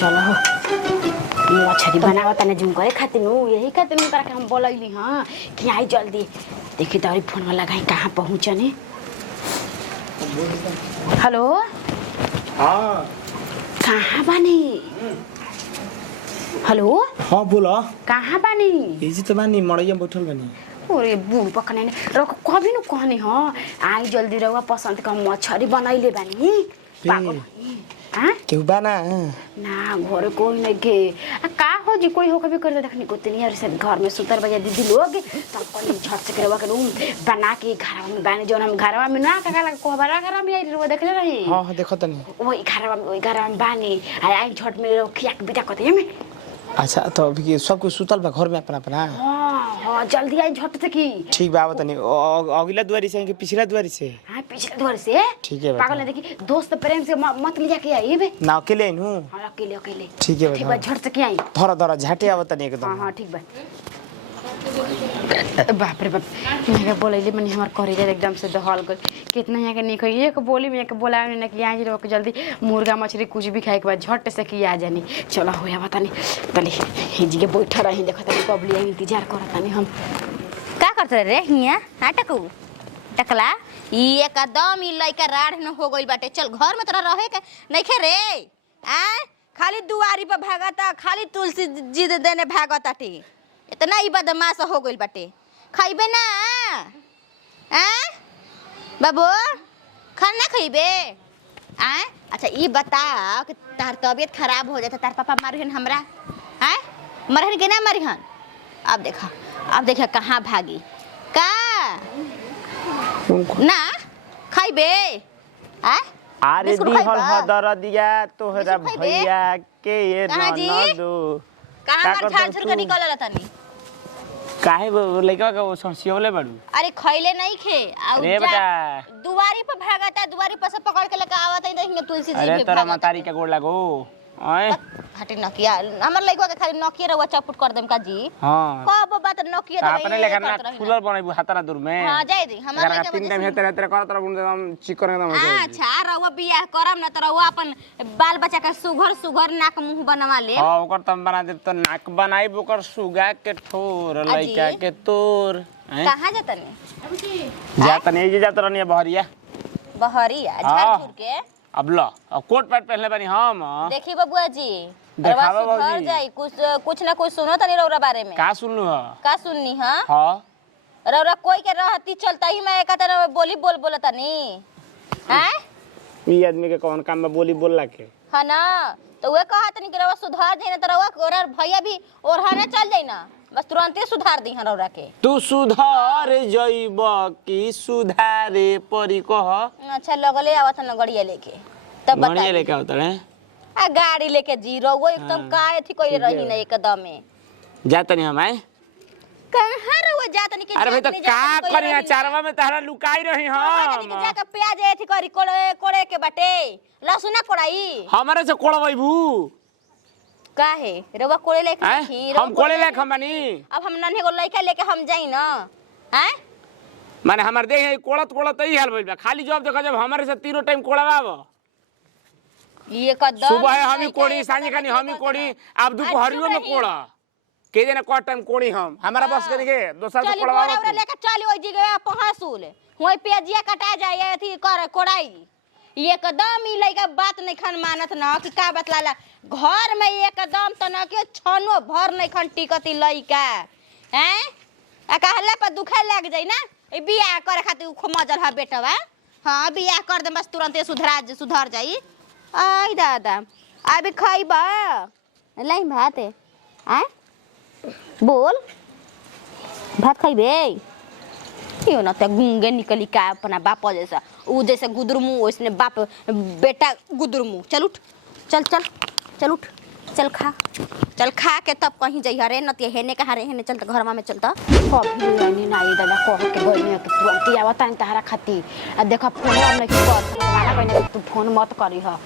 चलो मछली बनावा तने जुम करे खातिर नु यही खातिर नु तारा के हम बोलैली हां कि आई जल्दी देखी तारी फोन में लगाई कहां पहुंचने। हेलो हां कहां बानी? हेलो हां बोला कहां बानी? इजी त बानी मड़ैया बैठल बानी। ओरे बुढ़ पकने ने रख कभी न कहनी हां आई जल्दी रहुआ पसंद का मछली बनाइले बानी पागल हां केहू बाना ना घर कोई नहीं के का हो जी कोई हो कभी कर देखनी को तनी यार से घर में सुतर बजा दीदी लोग तब कोनी झट से करवा के रूम बना के घरवा में बानी जोन हम घरवा में ना का लगा को बड़ा घर में आई रो देखले रही। हां हां देखो तनी ओई घरवा में बानी आई झट में खिया के बिटा कते में। अच्छा तो अभी सब कुछ सुतल बा घर में अपना अपना। हां हां जल्दी आई झट से की ठीक बा तनी अगला द्वारी से कि पिछला द्वारी से? हां पिछले द्वार से। ठीक है पागल देखी दोस्त प्रेम से मत ले जाके आई बे ना अकेले आई हूं। हां अकेले ठीक है ठीक बा झट से की आई धरा धरा झाटे आवत तनी एकदम। हां हां ठीक बा बाप रे बाप मैं बोलैले मने हमर करेजा एकदम से दहल गल कितना यहाँ के निक एक बोली में एक बोला ने कि आज रोक जल्दी मुर्गा मछली कुछ भी खाए के बाद झट से की आ जानी। चलो होया बतानी तनी हिजी के बैठा रही देखत तनी पब्लिक इंतजार करत तनी हम का करत रे हिया नाटक टकला ई एकदम ई लइका राढ़ न हो गइल बाटे। चल घर में तोरा रहे के नइखे रे आ खाली दुआरी पे भागता खाली तुलसी जी देने भागताटी इतना ही बदमाश हो गइल बाटे। खाइबे ना आ बाबू खाना खाइबे आ अच्छा ये बताओ कि तार तबीयत खराब हो जाता तार पापा मारिहन हमरा आ मरहन के ना मारिहन। अब देखा कहाँ भागी का ना खाइबे आ अरे दिहल हदर दिया तोहरा भैया के ये ननदो कहां मर झाड़ झुर के निकलल तनी काहे लइका का सरसियोले बाड़ू? अरे खइले नहीं खे रे बेटा दुआरी पे भागता दुआरी पर से पकड़ के लेके आवत है नहीं तुलसी जी अरे तोरा मातारी के गोड़ लागो ओए हटे नकिया हमर लइका के खाली नकिया रवा चपट कर देम का जी। हां कब बात नकिया दे अपने लेकर ना फूलर बनाइबू हातरा दूर में। हां जाई दी हमर लइका तीन टाइम हेतरे हेतरे करत रहबू एकदम चिकन एकदम हो जाई। अच्छा रवा बियाह करम ना त रवा अपन बाल बच्चा के सुघर नाक मुंह बनवा ले। हां ओकर तम बना दे त नाक बनाइब ओकर सुगा के ठोर लइका के तोर। कहां जतनी जातनी जे जात रहनी बहरिया बहरिया झाड़ झुर के अब लो अब कोट पैंट पहनले बानी हम। देखी बबुआ जी देखावा बाबूजी जाई कुछ ना कुछ सुनो तनी रौरा बारे में। का सुनलू ह का सुननी ह हां रौरा कोई के रहती चलता ही मैं एक तरह बोली बोलतनी हैं ई आदमी के कौन काम में बोली बोलला के है ना तो वे कहत नहीं कि रौरा सुधार देना तो रौरा कोरा भैया भी ओरहाने चल जाई ना बस तुरंत ही सुधार दी रौरा के। तू सुधार जइब की सुधारे परी कह। अच्छा लगले आवत न गड़िया लेके तब बता गड़िया लेके आवत रे आ गाड़ी लेके जी रहो एकदम काय थी कोई रही ना एकदम में जातनी हम आए कहां रहो जातनी के। अरे भाई तो का करी अचारवा में तहरा लुकाई रही हम जाके प्याज एथी करी कोड़े के बाटे लहसुन कोड़ाई हमरे से कोड़बैबू काहे रवा कोड़े लेके नहीं हम कोड़े लेके हम बानी। अब हम नन्हे को लइका लेके हम जाई ना हैं माने हमर देह है कोड़त ही हाल भइल बा खाली जब देखो जब हमरे से तीनों टाइम कोड़वाब ये कदम सुबह हम ही कोड़ी सांझ खानी हम ही कोड़ी अब दोपहरियो में कोड़ा के दिन को टाइम कोड़ी हम हमारा बस करी के दोसर को कोड़वाब चली लेके चली ओई जगह पहासुल होई पेजिया कटा जाए थी कर कोड़ाई एकदम ई लइका बात नहीं खन मानत न कि का बतलाला घर में एकदम त न के छनो भर नहीं खन टिकती लइका हैं आ कहला पर दुखे लग जाई ना ई बियाह करे खातिर मजल ह बेटवा। हां बियाह कर दे बस तुरंत सुधर जाई। आई दादा अभी खाइबा लाई भात हैं बोल भात खाइबे क्यों ना ते गुंगे निकली का अपना बाप जैसा ऊ जैसे गुदरमू उसने बाप बेटा गुदरमू। चल उठ चल उठ चल खा के तब कहीं जइहा रे न ते हेने कहा रे हेने चल त घरमा में चलता कभी नहीं ना ये दादा कह के गइनी तो तुरंत आवत नहीं तहरा खाती आ देखा फोन में की कर गाना कहने तू फोन मत करी ह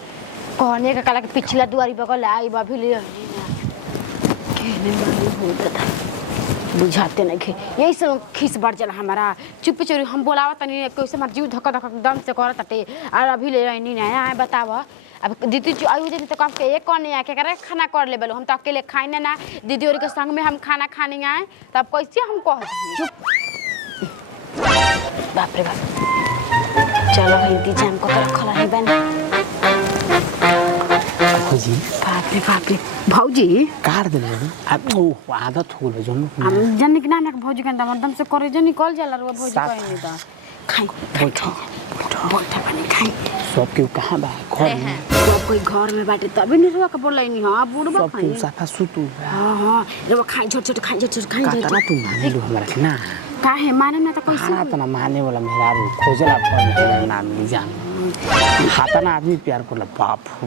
कहने के कला के पिछला दुआरी बगल आई बा भी ले केने मारी हो दादा बुझाते नहीं खे यही से खिस बढ़ जाला हमारा चुपी चोरी हम बोलावा तनी कैसे मार जीव धक धक दम से करत टे और अभी ले नहीं ना बतावा अब दीदी जो आयु जनी तो कम के एक कौन नहीं आके करे खाना कर ले हम तो अकेले खाई ना दीदी और के संग में हम खाना खाने आए तब कैसे हम कह बाप रे बाप चलो इंतजाम को रखल है बन खोजी बाप रे भौजी काट दे अब ओ आदत हो गई जम हम जन के नाम भौजी के एकदम से करे जो निकल जाला रो भौजी कहीं नहीं तो खाई बैठो पानी खाई सब के कहां बा घर में सब कोई घर में बाटे तभी नहीं रुआ के बोलै नहीं हां बुढ़बा सब के साफा सुतू हां रे खाई छोट खाई खाई काटना तू माने लो हमरा के ना काहे माने ना तो कैसे खाना तो ना माने वाला मेहरारू खोजला पर नाम नहीं जान हाथाना आदमी प्यार करला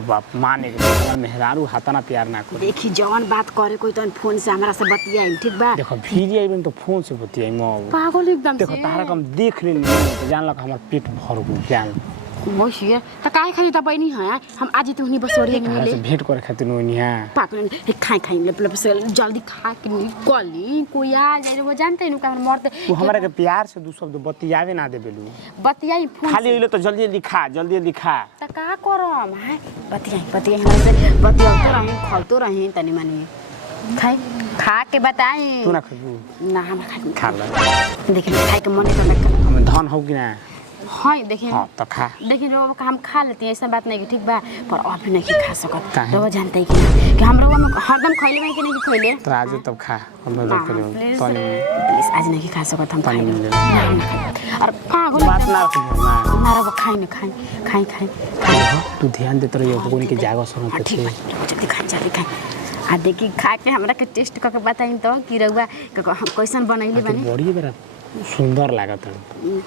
बाप माने के मेहरारू हाथाना प्यार ना कर देखी जवान बात करे कोई तो फोन से हमरा से बतियाई ठीक बा देखो फिर आइबन तो फोन से बतियाई म पागल एकदम से देखो तारा कम देख ले तो जान लग हमर पेट भर गयो जान मोशिया त काहे खाली त बहिनी है हम आज त हुनी बसोरिया में तारा से भेंट करे खातिर नो यहाँ पागल खाई ले से जल्दी खा के निकली कोई आ जाए वो जानते नु का मरते तू हमरा के प्यार से दू शब्द बतियावे ना दे बेलू बतियाई फोन खाली इले तो जल्दी खा त का करम है बतियाई हमरा से बतियातो रही खलतो रही तनी मानी खाई खा के बताई तू ना खबू ना हम खा ले देखिए खाई के मन कर हम धन हो कि ना हां देखिए हां तो खा देखिए रो हम खा लेते हैं ऐसा बात नहीं कि ठीक बा पर अभी नहीं खा सकत काहे? तो जानते हैं कि हम रोवा में हरदम खइले में कि नहीं खइले तो आज तब खा हम लोग करियो प्लीज तनी आज नहीं खा सकत हम तनी खाइले मिले और पागल बात ना रखियो ना ना रो खाई तू ध्यान देत रहियो कोनी के जागो सुनो के ठीक बा जल्दी खाई आ देखी खा के हमरा के टेस्ट करके बताई तो कि रउआ हम कैसन बनैले बानी बड़ी बड़ा सुंदर लागत है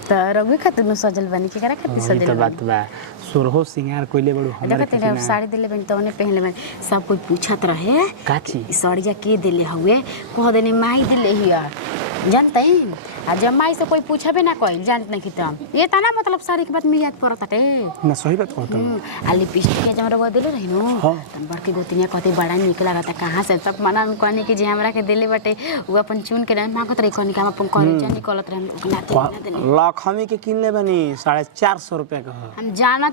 त रउए खातिर न सजल बानी के करा खातिर सजल तो बात बा सुरहो सिंगार कोइले बड़ू हमरा देखते रहे साड़ी दिले बन तो ने पहनले बन सब कोई पूछत रहे काची ई साड़िया के दिले हुए कह देनी माई दिले हिया जानते हैं आ जब माई से कोई पूछबे ना कोई जानत नहीं कितम ये तना मतलब साड़ी के बात में याद पड़त है ना सही बात कहत आ लिपस्टिक के जमरा दिले रही नो हां तन बड़की गोतिनिया कहते बड़ा निक लागत कहां से सब मना कहनी कि जे हमरा के दिले बटे वो अपन चुन के मांगत रही कहनी का हम अपन करे जानी निकलत रहे ना दिले लखमी के किनले बनी 450 रुपया का हम जाना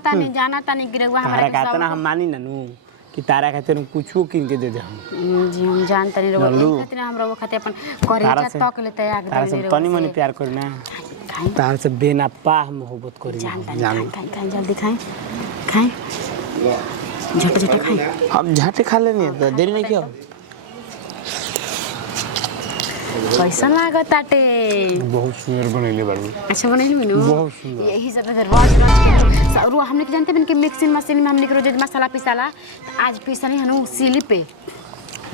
तानी गिरवा हमरा का तना हम मानी ननु कि तारा खातिर कुछो किन के दे दे हम जी हम जानते नहीं रहो खातिर हमरा वो खातिर अपन करे तक लेते आगे तारा से तनी मनी प्यार करी ना तारा से बेना पाह मोहब्बत करी खाई जल्दी खाई झट खाई हम झट खा लेनी तो देरी नहीं किया कैसा लागत ताटे बहुत सुंदर बनैले बाड़ू अच्छा बनैली मीनू बहुत सुंदर यही सब रोज के रो हमने के जानते बन के मिक्सिंग मशीन में हमने के रोज मसाला पिसाला आज पिसनी हनु सीली पे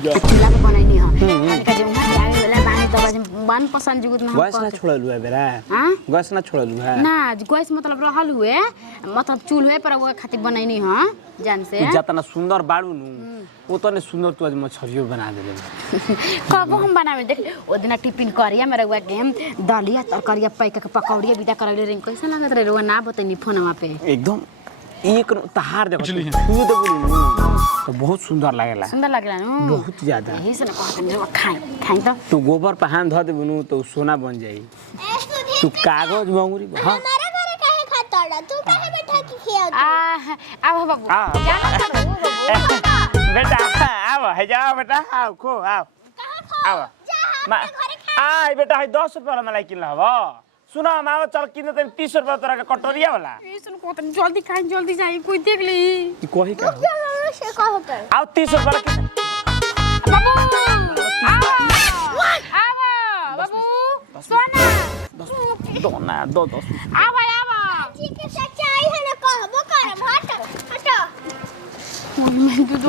चूल्हा पे बनैनी हम का जे लागे वाला बानी दबा मन पसंद जुगुत में गैस ना छोड़लू है बेरा हां गैस ना छोड़लू है ना गैस मतलब रहल हुए मतलब चूल्हे पर वो खातिर बनैनी हां जान से जतना सुंदर बाड़ू नु ओतने सुंदर तू आज मछरियो बना देले कब हम बनावे देख ओ दिन टिफिन करिया मेरे हुआ गेम दलिया तरकारिया पैक के पकौड़िया विदा करले रे कैसा लागत रे रो ना बतानी फोनवा पे एकदम एक तहार देखो तू दे बोली तो बहुत सुंदर लागेला नु बहुत ज्यादा यही से ना कहत रे खाई तो तू गोबर पे हाथ धो दे बनु तो सोना बन जाई तू कागज मंगुरी हां हमारे घरे काहे खाता रहा तू काहे बैठा के खिया आ बाबू बेटा आओ है जाओ बेटा आओ खो आओ आओ आ बेटा है 10 रुपया वाला मलाई किनला हबो सुनो माओ चल किन त 30 रुपया तोरा के कटोरिया वाला सुन को जल्दी खाई जल्दी जाई कोई देख ली ई कोही का से कहो कर आओ 30 रुपया वाला किन बाबू सोना दोना दो 10 आवा ठीक है सच्चाई है ना कहबो करम हट मैं दूध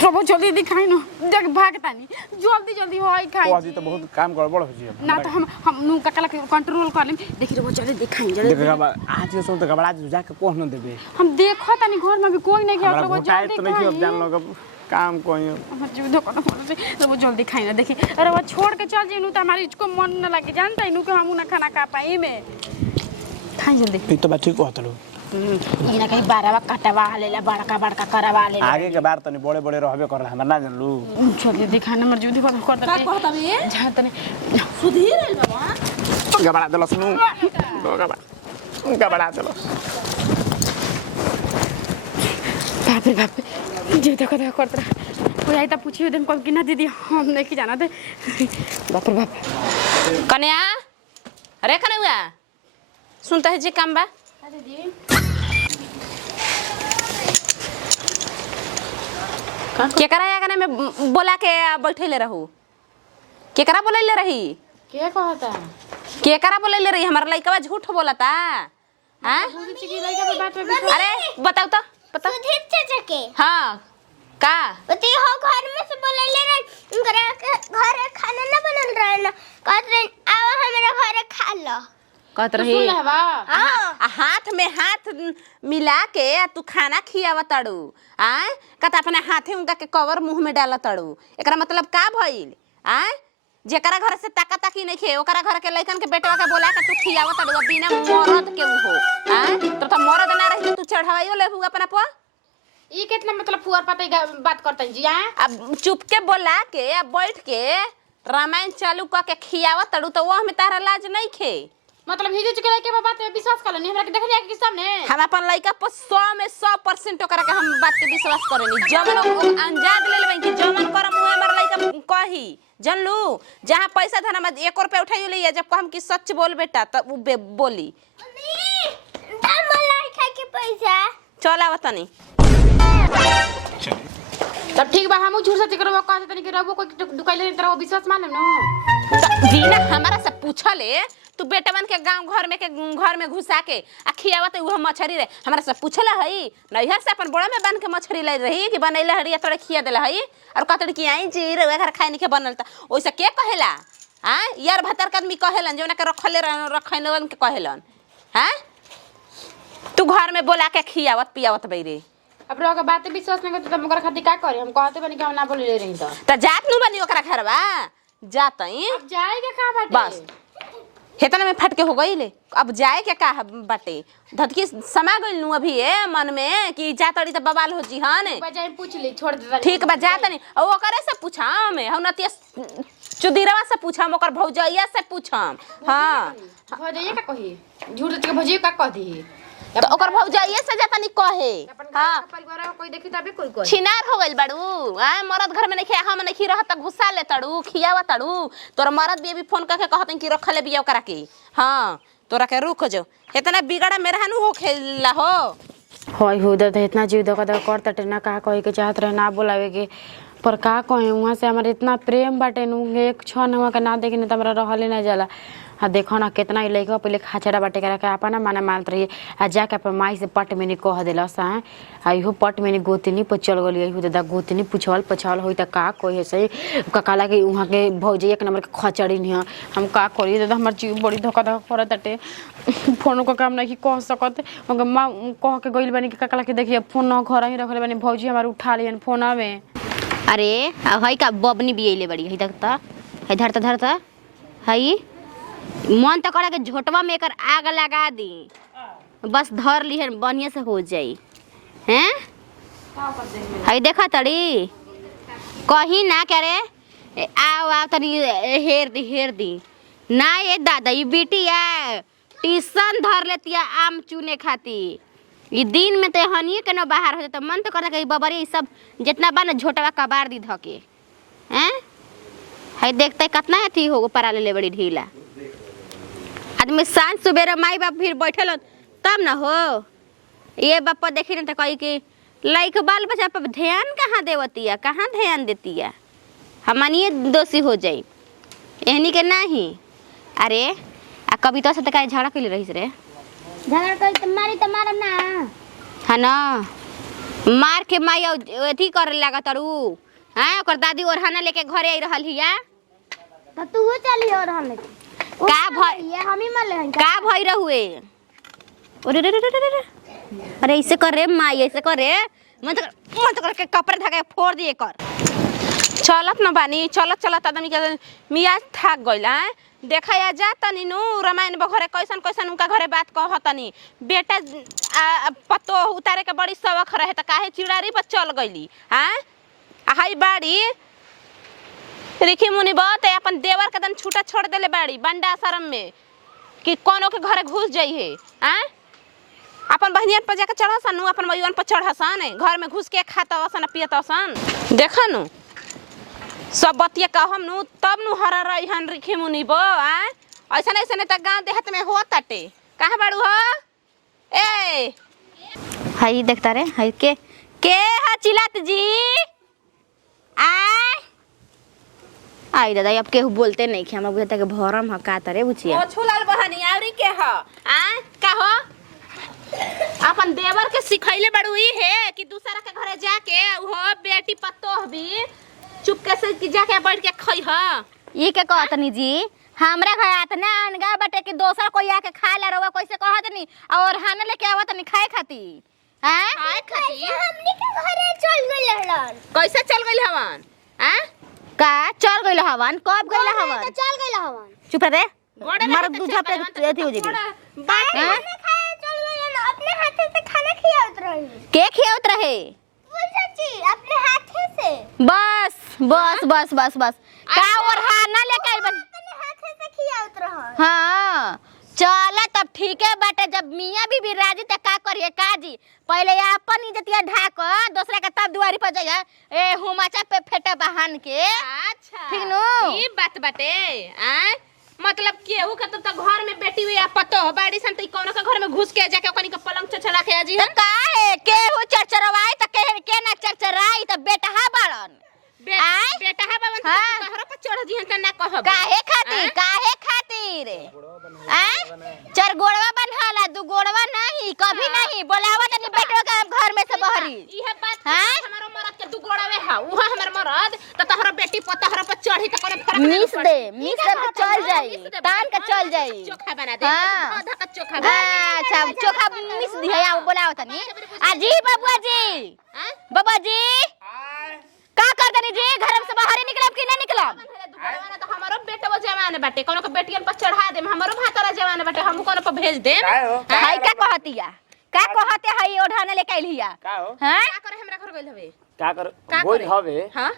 का बात जल्दी दिखाई ना देख भागता नहीं जल्दी होई खाई आज तो बहुत काम गड़बड़ हो जी ना तो हम नु ककला के कंट्रोल कर लेम देखि रे वो जल्दी दिखाई जल्दी देख आज के सब तो गबड़ा जाके पहुंच न देबे हम देखो तनी घर में भी कोई नहीं गया वो जल्दी तो नहीं अब जान लोग काम कोई हम जीव धोखा ना बोल से वो जल्दी खाई ना देखी अरे वो छोड़ के चल जेनु तो हमारी इसको मन न लगे जानता है नु कि हम ना खाना खा पाए में खाई जल्दी ई तो बात ठीक कहत लो इना कहीं बारवा कटवा लेला बड़का करवा लेला आगे के बार तनी बड़े रहबे कर हमरा ना जानलू छोड़ दे खाना मर जल्दी कर दे का कहता बे जा तने सुधीर रे बाबा गबड़ा दलो सुनु गबड़ा दलो बाप रे बाप जे देखो करत रहा कोई आई त पूछियो देम कब कि ना दीदी हम नहीं की जाना दे बाप रे बाप कन्या अरे कन्या सुनता है जी काम बा दीदी केकरा आगने में बोला के बैठेले रहू केकरा बोलैले रही के कहता केकरा बोलैले रही हमारा लइकवा झूठ बोलता हां पूछी की लइका पे बात में अरे बताओ तो बताओ सुधीर चाचा के हां का उती हो घर में से बोलले रे उनकरा के घर खाना ना बनल रहे ना कहत रहे आओ हमरा घर खा लो कहत रही सुन लेवा हाथ में हाथ मिला के तू खाना खियावा तड़ू आय कहता अपने हाथे उनका के कवर मुंह में डाला तड़ू एकरा मतलब का भइल आय जेकरा घर से ताकी नहीं खे ओकरा घर के लइकन के बेटवा के बोला के तू खियावा तड़ू बिना मरद के हो आय तो मरद ना रही तू चढ़ावाइयो ले हुआ अपना पो ई कितना मतलब पुअर पते बात करतन जी हां अब चुप के बोला के अब बैठ के रामायण चालू क के खियावा तड़ू तो वो हमें तारा लाज नहीं खे मतलब हिजो के लइका पे बात में विश्वास करनी हमरा के देखनी के सामने हम अपन लइका पर 100 में 100% ओकरा के हम बात के विश्वास करेनी जब लोग अंजाद ले लेबे कि जमन करम हुए हमर लइका कही जानलू जहां पैसा धन में 1 रुपया उठाइयो ले जब हम कि सच बोल बेटा तब उ बोली दाम लाई खा के पैसा चल आव तनी तब ठीक बा हम झूठ सच करबो कहत तनी कि रबो कोई दुकाइले तरह विश्वास मान लेम न बिना हमारा से पूछले तू बेटवन के गांव घर में घुसा के आ खियावत वो मछरी रे हमरा से पूछला हई नैहर से अपन बोड़ा में बन के मछरी लाई रही कि बनैले हरिया तोरे खिया देला हई और कहत कि आई जी रे घर खाए नहीं के बनल त ओइसे के कहेला हां यार भतर के आदमी कहेलन जोना के रखैलन के कहेलन हां तू घर में बोला के खियावत पियावत बैरे अब रोगा बात विश्वास नहीं करत त मगर खातिर का करे हम कहते बनी कि हम ना बोले ले रही त जात नु बनी ओकरा घरवा जातई अब जाएगा का बाटे बस हेतना में फट के हो गई ले अब जाए के का बाटे धतकी समा गइल नु अभी मन में कि जातड़ी त बवाल हो जी हां ने बजाय पूछ ले छोड़ दे ठीक बा जातनी ओ ओकरे से पूछाम हम नतिया चुदीरवा से पूछाम ओकर भौजैया से पूछाम हां भौजैया का कही झूठ के भौजैया का कह दी तो ओकर भौजैया से जातनी कहे हां परिवार कोई देखी तबे कोई कहे छिनार हो गइल बाड़ू आ मरद घर में नहीं खे हम नहीं रहत घुसा ले तड़ू खियावा तड़ू तोर मरद भी फोन करके कहत कि रखले बिया ओकरा के हां तोरा के रुक जो इतना बिगड़ा मेहरानू हो खेला हो होय हो दे इतना जीव दो का कर तटे ना का कहे के चाहत रहे ना बुलावे के पर का कहे वहां से हमारे इतना प्रेम बाटे नु एक क्षण हुआ के ना देखे न त हमरा रहले ना जाला आ देखो ना कितना लइका पहले खाचड़ा बाटे करा के अपना माने मानत रही आ जाके अपन माई से पट में नहीं कह देलस है आ इहो पट में नहीं गोतनी पर चल गली इहो दादा गोतनी पुछल पछाल होई त का कहे से ककाला के वहां के भौजी एक नंबर के खचड़ी नहीं हम का करी दादा हमर जीव बड़ी धक्का धक्का करत बाटे फोन को काम नहीं कह सकत मगर मां कह के गइल बानी कि ककाला के देखिए फोन न घर ही रखले बानी भौजी हमार उठा लियन फोन आवे अरे हई का बबनी बियले बड़ी हई तक त हई धरता हई मन तो करा के झोटवा में एकर आग लगा दी बस धर ली है बढ़िया से हो जाई हैं हई देखा तड़ी कहीं ना करे आओ तनी हेर दी ना ये दादा ये बिटिया ट्यूशन धर लेतिया आम चुने खाती ये दिन में तो हनिए के न बाहर हो जाता मन तो करा के बबरी सब जितना बा ना झोटवा कबार दी धके हैं हई देखते कितना अथी हो परा ले बड़ी ढीला आदमी सांझ सुबेरे माई बाप फिर बैठल तब ना हो ये बापा देखी ना तो कही कि लाइक बाल बच्चा पर ध्यान कहाँ देवतिया कहाँ ध्यान देतिया हमनिए दोषी हो जाई एहनी के नहीं अरे आ कविता से तो का झगड़ा के रही रे झगड़ा कर त मारी त मारम ना है ना मार के माई अथी करे लगा तरू हैं ओकर दादी ओरहाना लेके घरे आई रहल हिया त तू हो चली और हम का भई ये हम ही मले का भई रहुए अरे रे रे रे अरे ऐसे कर रे माई ऐसे कर रे मत करके कपड़े धके फोड़ दिए कर चलत न बानी चलत आदमी के मियाज थाक गइल है देखा या जा तनी नु रामायण बखरे कैसन कैसन उनका घरे बात कहतनी बेटा पतो उतारे के बड़ी शौक रहे त काहे चिड़ारी पर चल गइली हां हाई बाड़ी रिखी मुनि बात है अपन देवर के दन छूटा छोड़ देले बाड़ी बंडा शरम में कि कोनो के घरे घुस जाई है हां अपन बहनियन पर जाके चढ़सन नु अपन मयुअन पर चढ़सन घर में घुस के खातसन पियतसन देखनु सब बतिया कहम नु तब नु हरा रहिहन रिखे मुनि बो आ ऐसा त गांव देहात में हो ताटे कहां बाड़ू हो ए हई देखता रे हई के हा चिल्लात जी आई दादा अब केहू बोलते नहीं कि हमरा बुझाता के भरम ह का तरे बुचिया ओ छुलाल बहनी आवरी के ह का हो अपन देवर के सिखैले बड़ू ई है कि दूसरा के घरे जाके वो बेटी पत्तो भी चुपके से कि जाके बैठ के खई ह ई के कहतनी जी हमरा घर आतना अनगा बटे कि दोसर कोई आके खा ले रवा कैसे कहतनी और हाने लेके आवतनी खाए खाती हैं खाए खाती हमनी के घरे चल गइल हलन कैसे चल गइल हवन का चल गइल हवन कब गइल हवन चल गइल हवन चुप रे गोड़े मर दूधा पे अथी हो जेबी खाना खाए चल गइल अपने हाथे से खाना खियावत रही के खियावत रहे वो सच्ची अपने हाथे से बस बस बस बस बस का और हाना लेके आई बन अपने हाथे से खियावत रह हां चला तब ठीक है बाटे जब मियां बीबी राजी त का करिए काजी पहले अपन इज्जतिया ढाक दूसरा के तब दुआरी पर जाइए ए हुमाचा पे फेटा बहान के अच्छा ठीक नु ई बात बाटे मतलब केहू के तो घर में बेटी हुई पतो हो बाड़ी सन त कोनो के घर में घुस के जाके ओकनी के पलंग चचरा के आजी त काहे केहू चरचरवाई त के ना चरचराई त बेटा हा बाड़न बेटा हा बावन तोहरा पर चढ़ दिहन त ना कहब काहे खातिर चार गोड़वा बनहाला दू गोड़वा नहीं कभी नहीं बोलावा तनी बेटवा के घर में से बहरी इहे बात हमारो मरद के दू गोड़ावे हा उहा हमर मरद त तोहरा बेटी तोहरा पर चढ़ी त कोनो फर्क मिस दे चल जाई तान के चल जाई चोखा बना दे आधा का चोखा अच्छा चोखा मिस दिया बोलावा तनी अजी बाबूआ जी का कर तनी जी घर से बाहर निकलब कि ना निकलब तो हमारो बेटवा जवान बाटे कोनो के बेटियन पर चढ़ा देम हमारो भातरा जवान बाटे हम कोनो पर भेज देम हाय का कहतिया का कहते हई ओढ़ाने लेके आइलिया का हो हां का करे हमरा घर गइल हवे का कर गोल हवे हां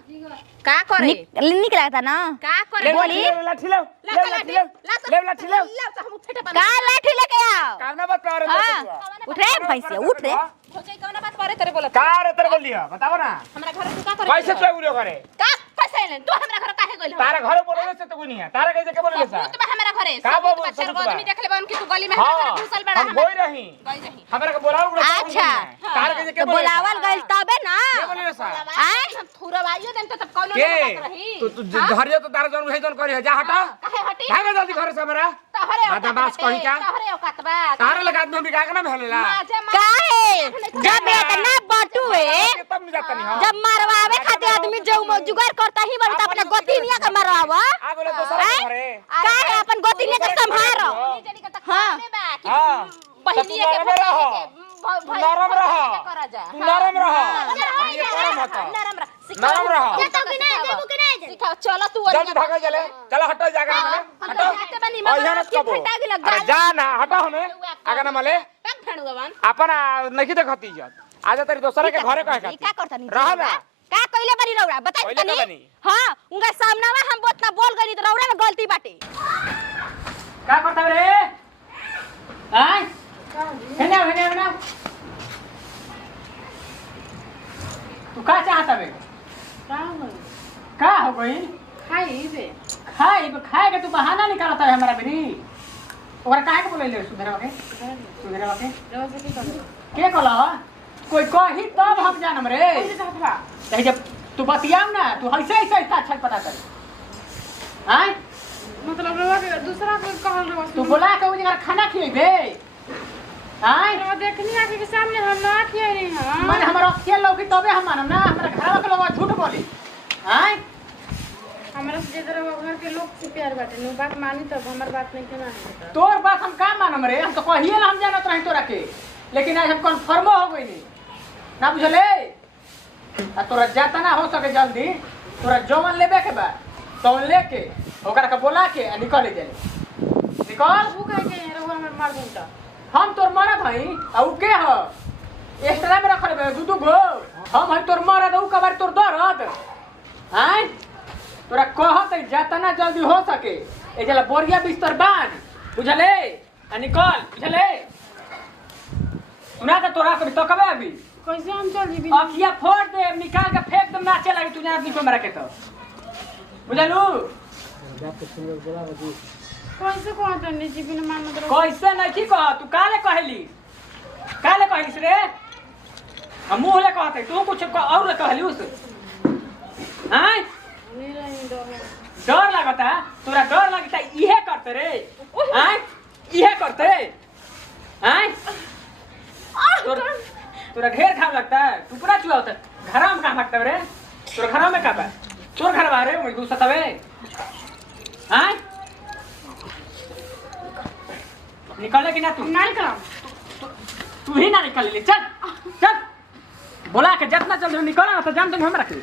का करे निक लागता ना का करे बोली लाठी लो ले लाठी लो हम फेटे पर का लाठी लेके आओ काम ना बात कर उठ रे भैंसिया उठ रे हो जाई कौन बात करे तेरे बोलत का रे तेरे बोल दिया बताओ ना हमरा घर तू का करे कैसे तू उरे करे का कैसे ले तू हमरा घर काहे गइल तारा घर बोलले से तो कोई नहीं है तारा कैसे के बोलले सा तू तो हमरा घरे का बाबू चार गो आदमी देख लेबन कि तू गली में हमरा घर घुसल बड़ा हम गोई रही हमरा के बोलाओ अच्छा तारा कैसे के तो बुलावल गइल तबे ना के बोलले सा हम थुरवाइयो देम तो तब कौनो के बात रही तू धरियो तो तारा जन भेजन करे जा हटा काहे हटी भाग जल्दी घर से हमरा तहरे बदमाश कही का तहरे औकात बा तारा लगा आदमी बिका के ना भेलेला काहे जब इतना बटुए तब नहीं जाता नहीं जब मरवावे खातिर आदमी जो जुगाड़ करता ही बन त अपने गोतिनिया के मरवावा आ बोले दूसरा घरे काहे अपन गोतिनिया के संभारो हां हां बहिनिया के नरम रह तू नरम रह ये करम हटा नरम रह सिखाओ चलो तू जल्दी भाग चले चलो हटो जाकर हमें हटो और मत कबो अरे जा ना हटो हमें आगे ना मले अपन नहीं देखती इज्जत आजा तेरी दूसरा के घरे कहे का करता नहीं रह ना का कइले बनी रौड़ा बता कइले तनी हां उनका सामने में हम बहुत ना बोल गनी तो रौड़ा में गलती बाटे का करता रे आय हेना तू का चाहता बे का हो गई खाए के तू बहाना निकालता है हमारा बेरी ओकरा काहे के बोलैले सुधरवा के के कहला कोई कही तब हम जानम रे कहे जब तू बतियाव ना तू ऐसे अच्छा पता कर आय मतलब रवा के दूसरा के कहल रवा तू बोला के उनका खाना खिएबे आय रवा देखनी आके के सामने हम ना खिए रही हम माने हमर अखिया लौकी तबे हम मानम ना हमरा घरवा के लोग झूठ बोली आय हमरा से जे रवा घर के लोग से प्यार बाटे नु बात मानी तब हमर बात नहीं के मानी तोर बात हम का मानम रे हम तो कहिए ना हम जानत रही तोरा के लेकिन आज हम कन्फर्म हो गई नहीं ना बुझले आ तोरा जाता ना हो सके जल्दी तोरा जवन लेबे के बा तो लेके ओकरा के बोला के आ निकल जाए निकल तू कह के रवा हमर मार दूंगा हम तोर मरद हई आ उ के ह एक्स्ट्रा में रखल बे दू गो हम हई तोर मरद उ कबार तोर दरद हैं तोरा कहत जाता ना जल्दी हो सके ए जला बोरिया बिस्तर बांध बुझले आ निकल बुझले सुना तो तोरा कभी तो कबे अभी कैसे हम चल जीबी अखिया फोड़ दे निकाल के फेंक दे नाचे लगी तू जान नीचे मरा के तो बुझलू कैसे कहत नहीं जीबी न मान दरो कैसे नहीं कह तू काले कहलिस रे हम मुंह ले कहते तू कुछ और ले कहली उस हैं नहीं रही डर डर लगता तोरा डर लगता इहे करते रे हैं इहे करते हैं तोरा ढेर घाम लगता है तू पूरा चुआ होता घर में कहाँ भागता रे तोरा घर में कहाँ चोर घर बाहर है दूसरा तवे हैं निकले कि ना तू नहीं करम तू ही ना निकल ले चल चल बोला के जितना जल्दी निकल ना तो जान तुम हम रख ले